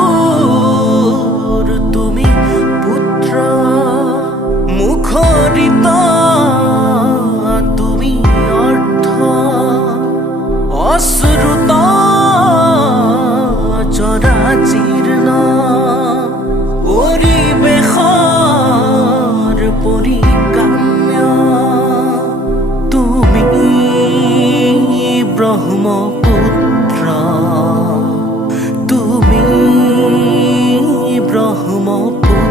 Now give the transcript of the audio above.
মহাবাহুর তুমি পুত্র, মুখরিত তুমি অর্থ, অশ্রুত জরাজীর্ণ পরিবেশৰ পৰিকাম্য তুমি ব্ৰহ্মপুত্ৰ, তুমি ব্রহ্মপুত্র।